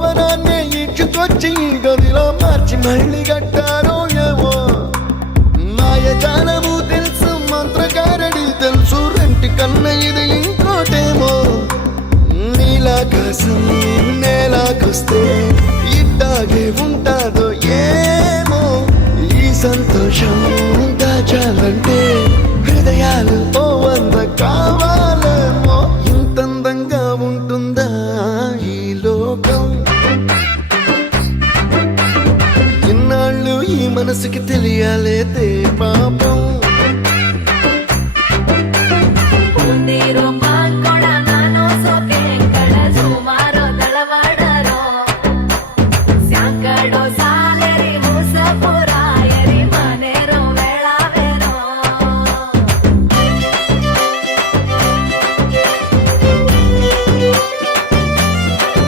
భవనాన్ని ఇచ్చుకొచ్చి గదిలో మార్చి మళ్ళీ కట్టారో ఏమో మాయజాలము తెలుసు మంత్రకారడి తెలుసు రెంటి కన్న ఇది ఇంకోటేమో నీలాకాశం నేలాకొస్తే ఇట్టాగే ఉంటాదో ఏమో ఈ సంతోషం దాచాలంటే హృదయాలు ఓ వంద కావాలేమో ఇంతందంగా ఉంటుందా ఈ లోకం ఇన్నాళ్ళు ఈ మనసుకి తెలియాలే